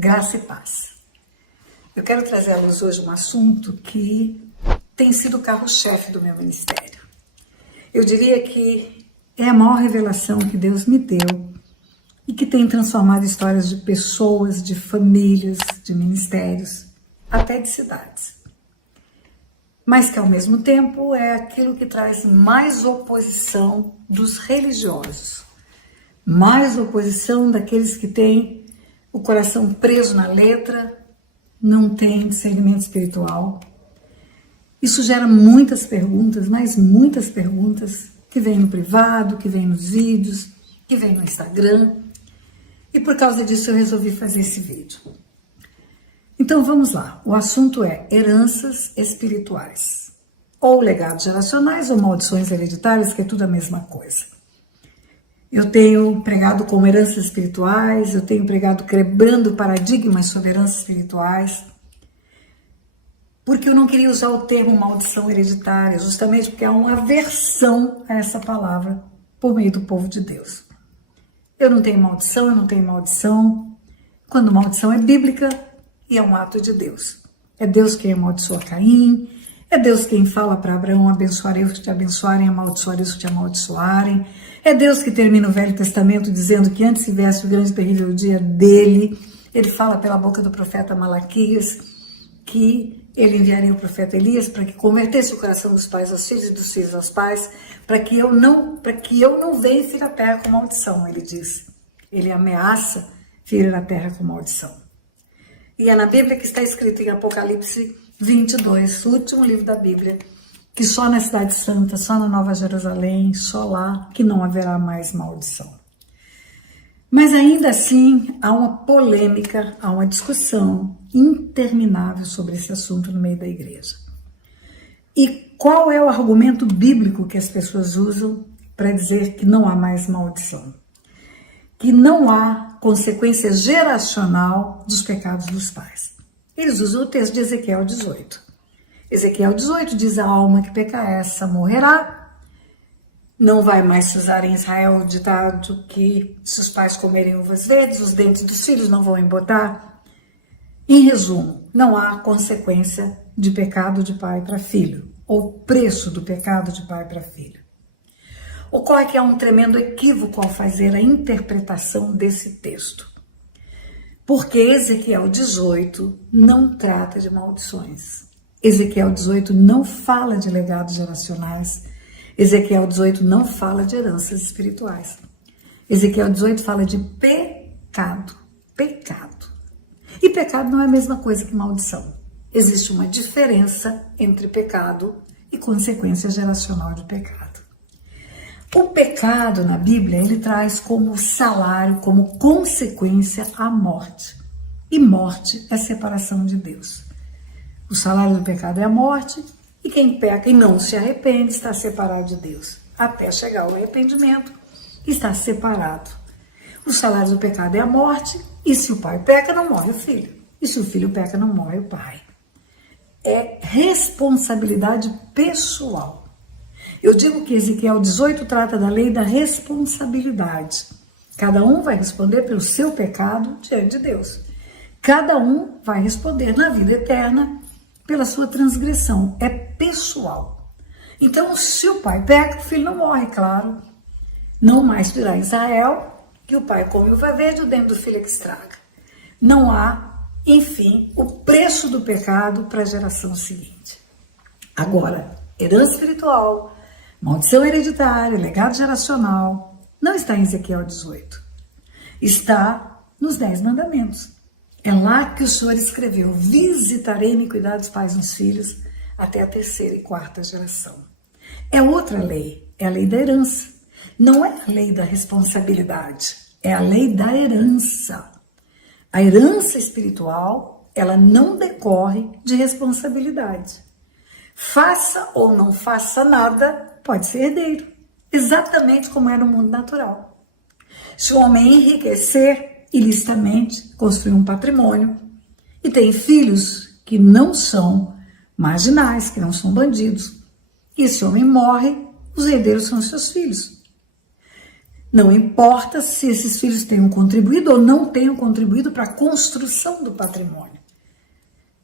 Graça e paz. Eu quero trazer à luz hoje um assunto que tem sido o carro-chefe do meu ministério. Eu diria que é a maior revelação que Deus me deu e que tem transformado histórias de pessoas, de famílias, de ministérios, até de cidades. Mas que ao mesmo tempo é aquilo que traz mais oposição dos religiosos, mais oposição daqueles que têm o coração preso na letra, não têm discernimento espiritual. Isso gera muitas perguntas, mas muitas perguntas que vêm no privado, que vêm nos vídeos, que vêm no Instagram. E por causa disso eu resolvi fazer esse vídeo. Então vamos lá, o assunto é heranças espirituais, ou legados geracionais ou maldições hereditárias, que é tudo a mesma coisa. Eu tenho pregado como heranças espirituais, eu tenho pregado quebrando paradigmas sobre heranças espirituais, porque eu não queria usar o termo maldição hereditária, justamente porque há uma aversão a essa palavra por meio do povo de Deus. Eu não tenho maldição, eu não tenho maldição. Quando maldição é bíblica e é um ato de Deus. É Deus quem amaldiçoa Caim, é Deus quem fala para Abraão, abençoarei os que te abençoarem, amaldiçoarei os que te amaldiçoarem. É Deus que termina o Velho Testamento dizendo que antes se viesse o grande e terrível dia dele, ele fala pela boca do profeta Malaquias que ele enviaria o profeta Elias para que convertesse o coração dos pais aos filhos e dos filhos aos pais, para que eu não venha ferir a terra com maldição, ele diz. Ele ameaça ferir a terra com maldição. E é na Bíblia que está escrito em Apocalipse 22, o último livro da Bíblia, que só na Cidade Santa, só na Nova Jerusalém, só lá, que não haverá mais maldição. Mas ainda assim, há uma polêmica, há uma discussão interminável sobre esse assunto no meio da igreja. E qual é o argumento bíblico que as pessoas usam para dizer que não há mais maldição? Que não há consequência geracional dos pecados dos pais. Eles usam o texto de Ezequiel 18. Ezequiel 18 diz: a alma que peca essa morrerá. Não vai mais se usar em Israel o ditado que se os pais comerem uvas verdes, os dentes dos filhos não vão embotar. Em resumo, não há consequência de pecado de pai para filho, ou preço do pecado de pai para filho. Ocorre que há um tremendo equívoco ao fazer a interpretação desse texto. Porque Ezequiel 18 não trata de maldições. Ezequiel 18 não fala de legados geracionais. Ezequiel 18 não fala de heranças espirituais. Ezequiel 18 fala de pecado. Pecado. E pecado não é a mesma coisa que maldição. Existe uma diferença entre pecado e consequência geracional de pecado. O pecado na Bíblia, ele traz como salário, como consequência a morte. E morte é separação de Deus. O salário do pecado é a morte, e quem peca e não se arrepende está separado de Deus. Até chegar ao arrependimento, está separado. O salário do pecado é a morte, e se o pai peca, não morre o filho. E se o filho peca, não morre o pai. É responsabilidade pessoal. Eu digo que Ezequiel 18 trata da lei da responsabilidade. Cada um vai responder pelo seu pecado diante de Deus. Cada um vai responder na vida eterna pela sua transgressão. É pessoal. Então, se o pai peca, o filho não morre, claro. Não mais dirá Israel que o pai come uva verde, o dente do filho é que estraga. Não há, enfim, o preço do pecado para a geração seguinte. Agora, herança espiritual, maldição hereditária, legado geracional, não está em Ezequiel 18. Está nos 10 mandamentos. É lá que o Senhor escreveu: visitarei a iniquidade dos pais nos filhos até a 3ª e 4ª geração. É outra lei, é a lei da herança. Não é a lei da responsabilidade, é a lei da herança. A herança espiritual, ela não decorre de responsabilidade. Faça ou não faça nada, pode ser herdeiro, exatamente como é no mundo natural. Se o homem enriquecer ilicitamente, construir um patrimônio e tem filhos que não são marginais, que não são bandidos, e esse homem morre, os herdeiros são seus filhos. Não importa se esses filhos tenham contribuído ou não tenham contribuído para a construção do patrimônio.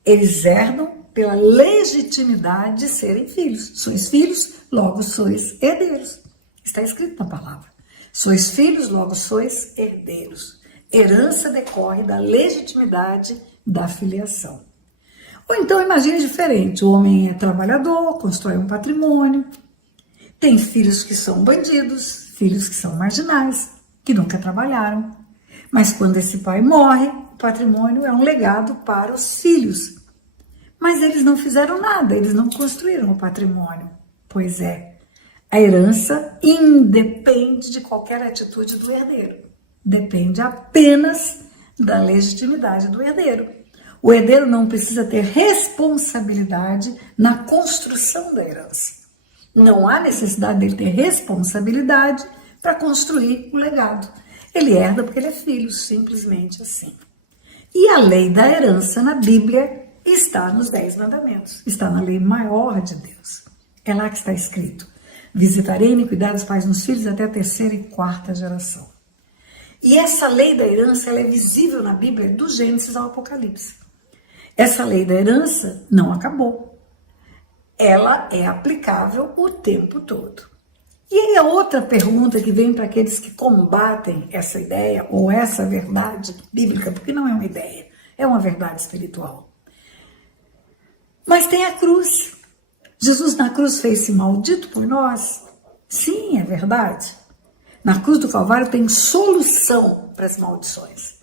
Eles herdam pela legitimidade de serem filhos. Sois filhos, logo sois herdeiros. Está escrito na palavra. Sois filhos, logo sois herdeiros. Herança decorre da legitimidade da filiação. Ou então imagine diferente. O homem é trabalhador, constrói um patrimônio, tem filhos que são bandidos, filhos que são marginais, que nunca trabalharam. Mas quando esse pai morre, o patrimônio é um legado para os filhos. Mas eles não fizeram nada, eles não construíram o patrimônio. Pois é, a herança independe de qualquer atitude do herdeiro. Depende apenas da legitimidade do herdeiro. O herdeiro não precisa ter responsabilidade na construção da herança. Não há necessidade dele ter responsabilidade para construir o legado. Ele herda porque ele é filho, simplesmente assim. E a lei da herança na Bíblia está nos 10 mandamentos, está na lei maior de Deus. É lá que está escrito: visitarei a iniquidade dos pais nos filhos até a 3ª e 4ª geração. E essa lei da herança ela é visível na Bíblia do Gênesis ao Apocalipse. Essa lei da herança não acabou. Ela é aplicável o tempo todo. E aí a outra pergunta que vem para aqueles que combatem essa ideia ou essa verdade bíblica, porque não é uma ideia, é uma verdade espiritual. Mas tem a cruz. Jesus na cruz fez-se maldito por nós? Sim, é verdade. Na cruz do Calvário tem solução para as maldições.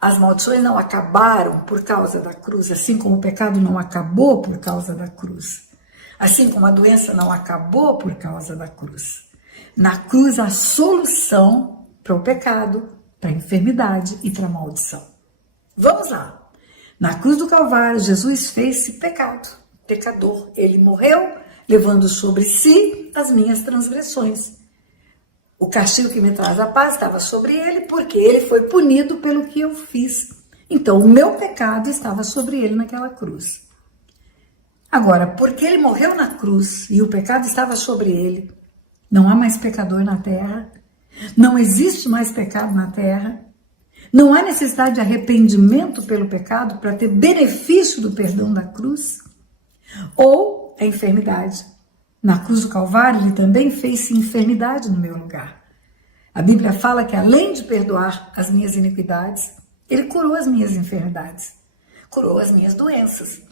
As maldições não acabaram por causa da cruz, assim como o pecado não acabou por causa da cruz. Assim como a doença não acabou por causa da cruz. Na cruz há solução para o pecado, para a enfermidade e para a maldição. Vamos lá. Na cruz do Calvário, Jesus fez-se pecado, pecador. Ele morreu, levando sobre si as minhas transgressões. O castigo que me traz a paz estava sobre ele, porque ele foi punido pelo que eu fiz. Então, o meu pecado estava sobre ele naquela cruz. Agora, porque ele morreu na cruz e o pecado estava sobre ele, não há mais pecador na terra, não existe mais pecado na terra, não há necessidade de arrependimento pelo pecado para ter benefício do perdão da cruz, ou a enfermidade. Na cruz do Calvário, ele também fez-se enfermidade no meu lugar. A Bíblia fala que, além de perdoar as minhas iniquidades, ele curou as minhas enfermidades, curou as minhas doenças.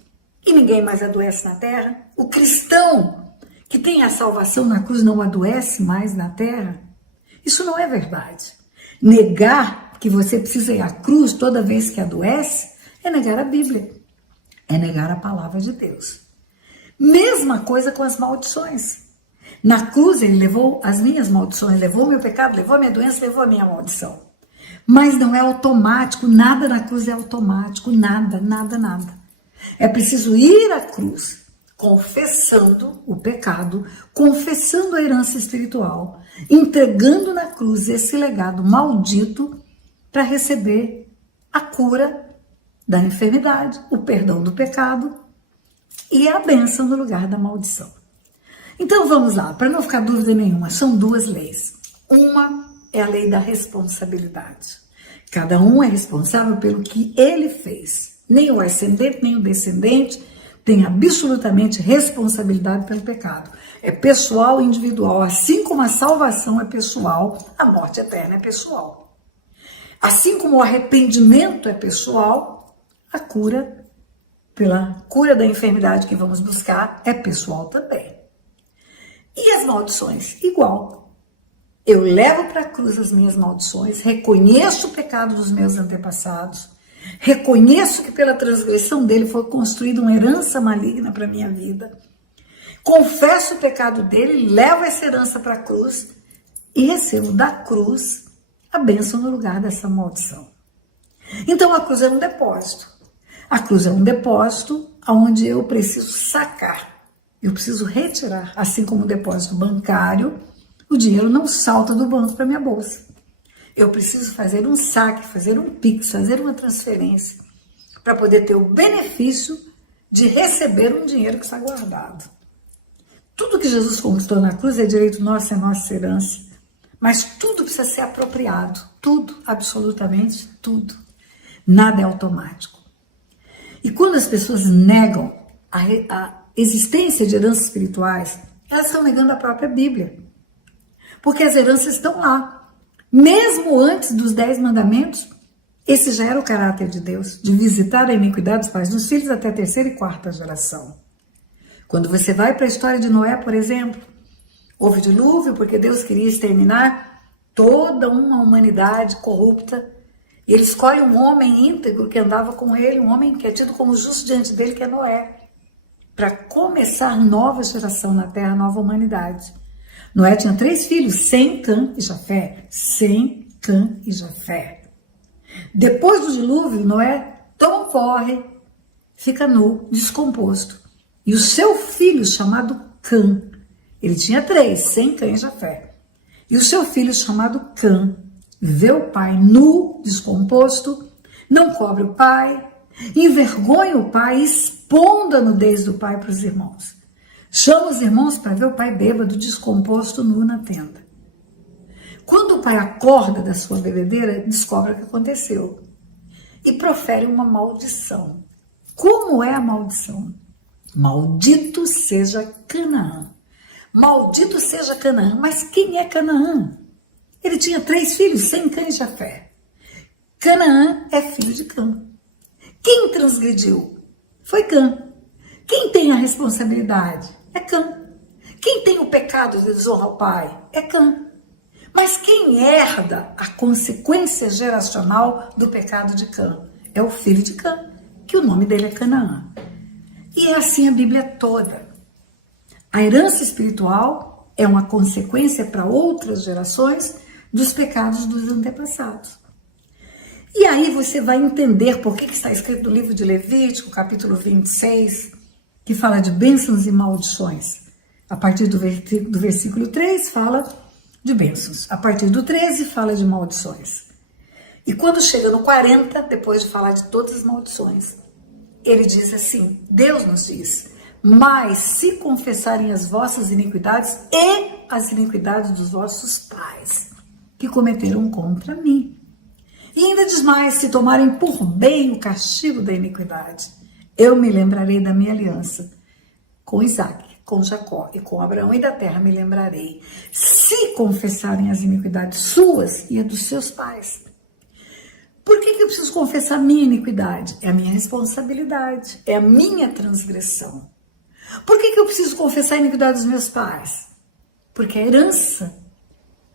E ninguém mais adoece na terra. O cristão que tem a salvação na cruz não adoece mais na terra. Isso não é verdade. Negar que você precisa ir à cruz toda vez que adoece é negar a Bíblia, é negar a palavra de Deus. Mesma coisa com as maldições. Na cruz ele levou as minhas maldições, levou o meu pecado, levou a minha doença, levou a minha maldição. Mas não é automático, nada na cruz é automático, nada, nada, nada. É preciso ir à cruz, confessando o pecado, confessando a herança espiritual, entregando na cruz esse legado maldito para receber a cura da enfermidade, o perdão do pecado e a bênção no lugar da maldição. Então vamos lá, para não ficar dúvida nenhuma, são duas leis. Uma é a lei da responsabilidade. Cada um é responsável pelo que ele fez. Nem o ascendente, nem o descendente tem absolutamente responsabilidade pelo pecado. É pessoal e individual. Assim como a salvação é pessoal, a morte eterna é pessoal. Assim como o arrependimento é pessoal, a cura, pela cura da enfermidade que vamos buscar, é pessoal também. E as maldições? Igual. Eu levo para a cruz as minhas maldições, reconheço o pecado dos meus antepassados, reconheço que pela transgressão dele foi construída uma herança maligna para a minha vida, confesso o pecado dele, levo essa herança para a cruz e recebo da cruz a bênção no lugar dessa maldição. Então a cruz é um depósito. A cruz é um depósito onde eu preciso sacar, eu preciso retirar, assim como o depósito bancário, o dinheiro não salta do banco para minha bolsa. Eu preciso fazer um saque, fazer um pix, fazer uma transferência para poder ter o benefício de receber um dinheiro que está guardado. Tudo que Jesus conquistou na cruz é direito nosso, é nossa herança. Mas tudo precisa ser apropriado. Tudo, absolutamente tudo. Nada é automático. E quando as pessoas negam a existência de heranças espirituais, elas estão negando a própria Bíblia. Porque as heranças estão lá. Mesmo antes dos 10 mandamentos, esse já era o caráter de Deus, de visitar a iniquidade dos pais dos filhos até a 3ª e 4ª geração. Quando você vai para a história de Noé, por exemplo, houve dilúvio porque Deus queria exterminar toda uma humanidade corrupta. E ele escolhe um homem íntegro que andava com ele, um homem que é tido como justo diante dele, que é Noé, para começar nova geração na Terra, nova humanidade. Noé tinha 3 filhos, Sem, Cã e Jafé. Sem, Cã e Jafé. Depois do dilúvio, Noé toma um corre, fica nu, descomposto. E o seu filho, chamado Cã, ele tinha 3, Sem, Cã e Jafé. E o seu filho, chamado Cã, vê o pai nu, descomposto, não cobre o pai, envergonha o pai, expondo a nudez do pai para os irmãos. Chama os irmãos para ver o pai bêbado, descomposto, nu na tenda. Quando o pai acorda da sua bebedeira, descobre o que aconteceu e profere uma maldição. Como é a maldição? Maldito seja Canaã. Maldito seja Canaã. Mas quem é Canaã? Ele tinha 3 filhos, Sem, Cã e Jafé. Canaã é filho de Cã. Quem transgrediu? Foi Cã. Quem tem a responsabilidade? É Cã. Quem tem o pecado de desonra ao pai? É Cã. Mas quem herda a consequência geracional do pecado de Cã? É o filho de Cã, que o nome dele é Canaã. E é assim a Bíblia toda. A herança espiritual é uma consequência para outras gerações dos pecados dos antepassados. E aí você vai entender por que está escrito no livro de Levítico, capítulo 26, que fala de bênçãos e maldições. A partir do versículo 3 fala de bênçãos. A partir do 13 fala de maldições. E quando chega no 40, depois de falar de todas as maldições, ele diz assim, Deus nos diz, mas se confessarem as vossas iniquidades e as iniquidades dos vossos pais, que cometeram contra mim. E ainda diz mais, se tomarem por bem o castigo da iniquidade, eu me lembrarei da minha aliança com Isaque, com Jacó e com Abraão, e da terra me lembrarei, se confessarem as iniquidades suas e a dos seus pais. Por que eu preciso confessar a minha iniquidade? É a minha responsabilidade, é a minha transgressão. Por que eu preciso confessar a iniquidade dos meus pais? Porque a herança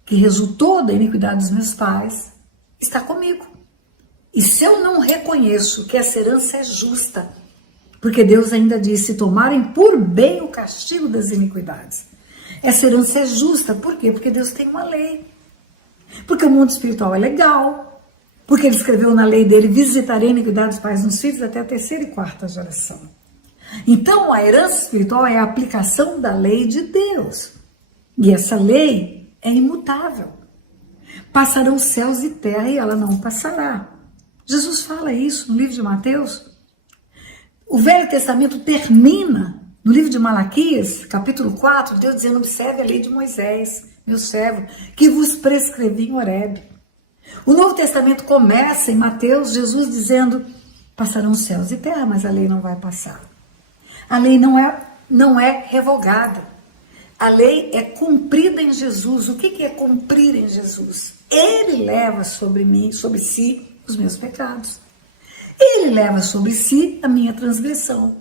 que resultou da iniquidade dos meus pais está comigo. E se eu não reconheço que essa herança é justa, porque Deus ainda disse, se tomarem por bem o castigo das iniquidades. Essa herança é justa, por quê? Porque Deus tem uma lei. Porque o mundo espiritual é legal. Porque ele escreveu na lei dele, visitarei a iniquidade dos pais nos filhos até a 3ª e 4ª geração. Então a herança espiritual é a aplicação da lei de Deus. E essa lei é imutável. Passarão céus e terra e ela não passará. Jesus fala isso no livro de Mateus. O Velho Testamento termina no livro de Malaquias, capítulo 4, Deus dizendo, observe a lei de Moisés, meu servo, que vos prescrevi em Horebe. O Novo Testamento começa em Mateus, Jesus dizendo, passarão céus e terra, mas a lei não vai passar. A lei não é revogada. A lei é cumprida em Jesus. O que é cumprir em Jesus? Ele leva sobre si os meus pecados. Ele leva sobre si a minha transgressão.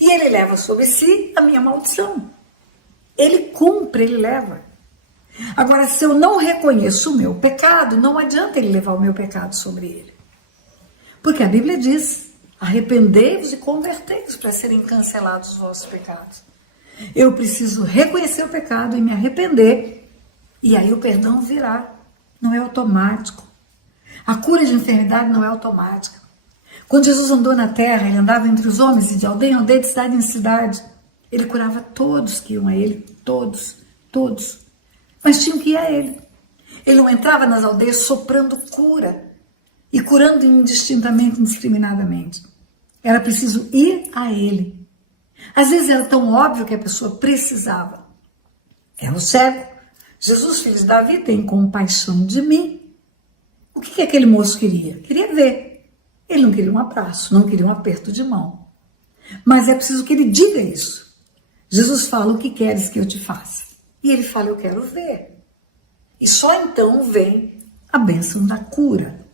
E ele leva sobre si a minha maldição. Ele cumpre, ele leva. Agora, se eu não reconheço o meu pecado, não adianta ele levar o meu pecado sobre ele. Porque a Bíblia diz, arrependei-vos e convertei-vos para serem cancelados os vossos pecados. Eu preciso reconhecer o pecado e me arrepender. E aí o perdão virá. Não é automático. A cura de enfermidade não é automática. Quando Jesus andou na terra, ele andava entre os homens e de aldeia em aldeia, de cidade em cidade. Ele curava todos que iam a ele, todos. Mas tinham que ir a ele. Ele não entrava nas aldeias soprando cura e curando indistintamente, indiscriminadamente. Era preciso ir a ele. Às vezes era tão óbvio que a pessoa precisava. Era o cego. Jesus, filho de Davi, tem compaixão de mim. O que aquele moço queria? Queria ver. Ele não queria um abraço, não queria um aperto de mão. Mas é preciso que ele diga isso. Jesus fala: o que queres que eu te faça? E ele fala: eu quero ver. E só então vem a bênção da cura.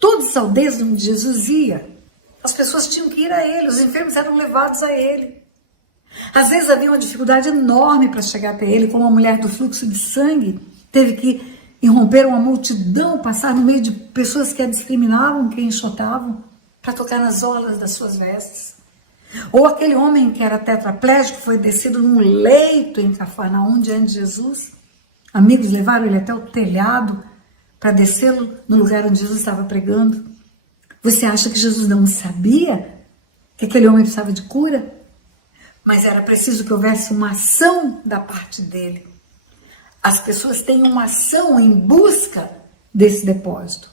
Todas as aldeias onde Jesus ia, as pessoas tinham que ir a ele, os enfermos eram levados a ele. Às vezes havia uma dificuldade enorme para chegar até ele, como a mulher do fluxo de sangue teve que irromper uma multidão, passar no meio de pessoas que a discriminavam, que a enxotavam, para tocar nas orlas das suas vestes. Ou aquele homem que era tetraplégico, foi descido num leito em Cafarnaum diante de Jesus. Amigos levaram ele até o telhado para descê-lo no lugar onde Jesus estava pregando. Você acha que Jesus não sabia que aquele homem precisava de cura? Mas era preciso que houvesse uma ação da parte dele. As pessoas têm uma ação em busca desse depósito.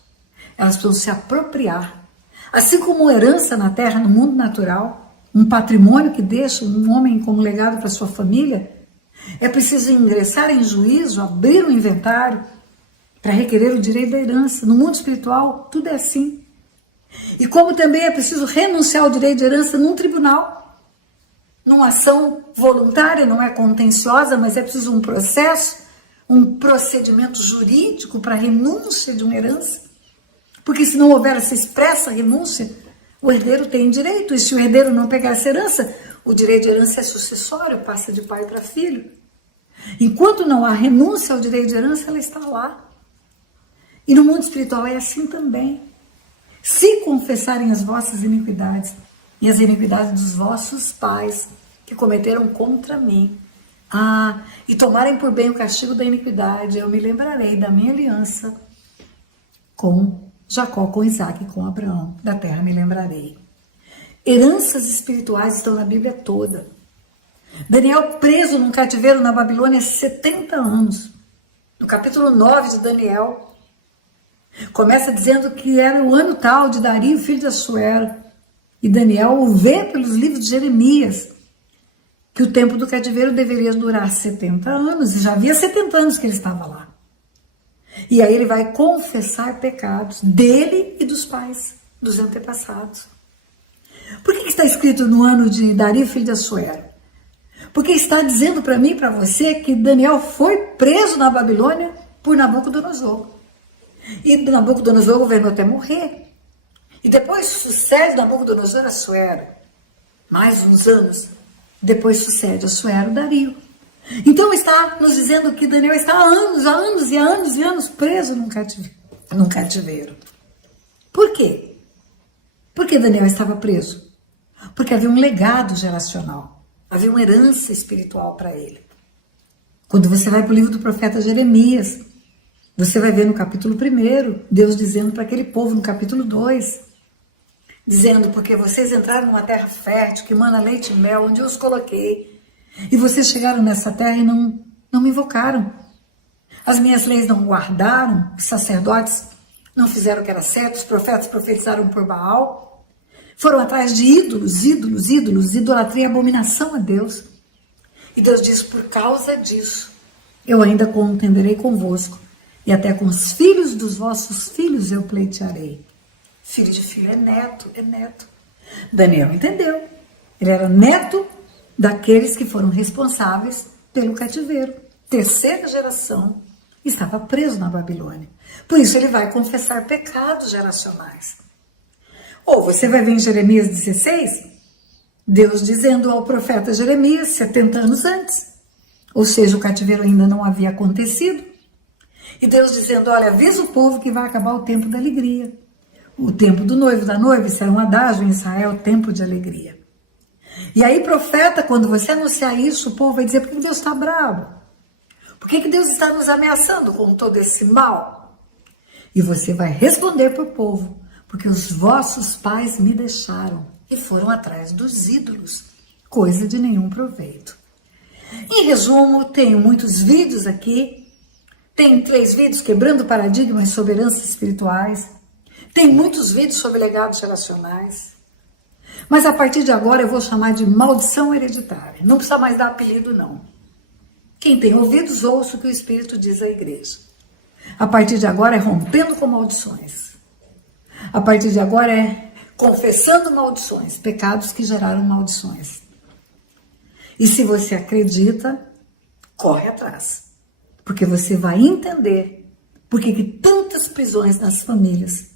Elas precisam se apropriar. Assim como herança na terra, no mundo natural, um patrimônio que deixa um homem como legado para sua família, é preciso ingressar em juízo, abrir um inventário para requerer o direito da herança. No mundo espiritual, tudo é assim. E como também é preciso renunciar ao direito de herança num tribunal, numa ação voluntária, não é contenciosa, mas é preciso um processo, um procedimento jurídico para renúncia de uma herança. Porque se não houver essa expressa renúncia, o herdeiro tem direito, e se o herdeiro não pegar essa herança, o direito de herança é sucessório, passa de pai para filho. Enquanto não há renúncia ao direito de herança, ela está lá. E no mundo espiritual é assim também. Se confessarem as vossas iniquidades e as iniquidades dos vossos pais que cometeram contra mim, e tomarem por bem o castigo da iniquidade, eu me lembrarei da minha aliança com Jacó, com Isaac e com Abraão. Da terra me lembrarei. Heranças espirituais estão na Bíblia toda. Daniel preso num cativeiro na Babilônia há 70 anos. No capítulo 9 de Daniel, começa dizendo que era o ano tal de Dario, filho de Assuero. E Daniel vê pelos livros de Jeremias que o tempo do cativeiro deveria durar 70 anos. E já havia 70 anos que ele estava lá. E aí ele vai confessar pecados dele e dos pais, dos antepassados. Por que está escrito no ano de Dario, filho de Assuero? Porque está dizendo para mim e para você que Daniel foi preso na Babilônia por Nabucodonosor. E Nabucodonosor governou até morrer. E depois sucede Nabucodonosor a Assuero. Mais uns anos depois sucede Assuero Dario. Então está nos dizendo que Daniel está há anos preso num cativeiro. Por quê? Por que Daniel estava preso? Porque havia um legado geracional, havia uma herança espiritual para ele. Quando você vai para o livro do profeta Jeremias, você vai ver no capítulo 1, Deus dizendo para aquele povo, no capítulo 2, dizendo: porque vocês entraram numa terra fértil, que mana leite e mel, onde eu os coloquei, e vocês chegaram nessa terra e não me invocaram. As minhas leis não guardaram, os sacerdotes não fizeram o que era certo, os profetas profetizaram por Baal, foram atrás de ídolos, idolatria e abominação a Deus. E Deus diz: por causa disso, eu ainda contenderei convosco, e até com os filhos dos vossos filhos eu pleitearei. Filho de filho é neto, é neto. Daniel entendeu. Ele era neto daqueles que foram responsáveis pelo cativeiro. Terceira geração, estava preso na Babilônia. Por isso ele vai confessar pecados geracionais. Ou você vai ver em Jeremias 16, Deus dizendo ao profeta Jeremias, 70 anos antes, ou seja, o cativeiro ainda não havia acontecido, e Deus dizendo: olha, avisa o povo que vai acabar o tempo da alegria. O tempo do noivo, da noiva, isso era um adágio em Israel, tempo de alegria. E aí, profeta, quando você anunciar isso, o povo vai dizer: por que Deus está bravo? Por que Deus está nos ameaçando com todo esse mal? E você vai responder para o povo: porque os vossos pais me deixaram e foram atrás dos ídolos, coisa de nenhum proveito. Em resumo, tenho muitos vídeos aqui. Tem 3 vídeos quebrando paradigmas sobre heranças espirituais. Tem muitos vídeos sobre legados geracionais. Mas a partir de agora eu vou chamar de maldição hereditária. Não precisa mais dar apelido, não. Quem tem ouvidos, ouça o que o Espírito diz à igreja. A partir de agora é rompendo com maldições. A partir de agora é confessando maldições, pecados que geraram maldições. E se você acredita, corre atrás. Porque você vai entender por que tantas prisões nas famílias,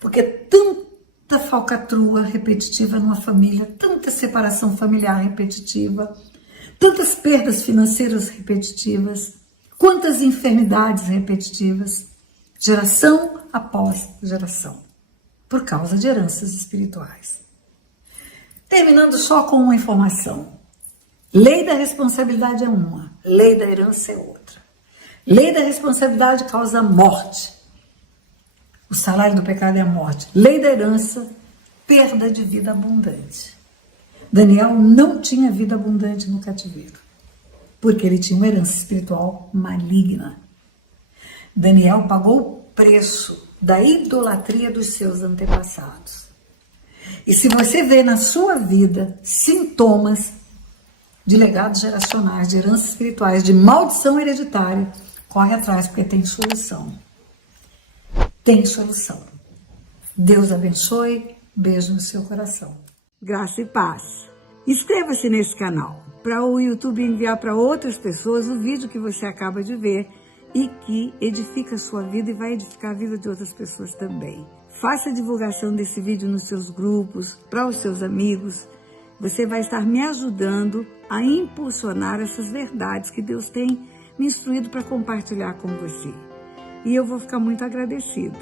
porque tanta falcatrua repetitiva numa família, tanta separação familiar repetitiva, tantas perdas financeiras repetitivas, quantas enfermidades repetitivas, geração após geração, por causa de heranças espirituais. Terminando só com uma informação. Lei da responsabilidade é uma, lei da herança é outra. Lei da responsabilidade causa morte. O salário do pecado é a morte. Lei da herança, perda de vida abundante. Daniel não tinha vida abundante no cativeiro, porque ele tinha uma herança espiritual maligna. Daniel pagou o preço da idolatria dos seus antepassados. E se você vê na sua vida sintomas de legados geracionais, de heranças espirituais, de maldição hereditária, corre atrás, porque tem solução. Tem solução. Deus abençoe. Beijo no seu coração. Graça e paz. Inscreva-se nesse canal para o YouTube enviar para outras pessoas o vídeo que você acaba de ver e que edifica a sua vida e vai edificar a vida de outras pessoas também. Faça a divulgação desse vídeo nos seus grupos, para os seus amigos. Você vai estar me ajudando a impulsionar essas verdades que Deus tem me instruído para compartilhar com você. E eu vou ficar muito agradecida.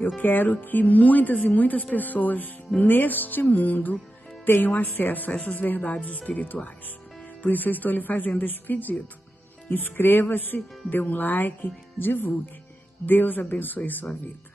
Eu quero que muitas e muitas pessoas neste mundo tenham acesso a essas verdades espirituais. Por isso eu estou lhe fazendo esse pedido. Inscreva-se, dê um like, divulgue. Deus abençoe sua vida.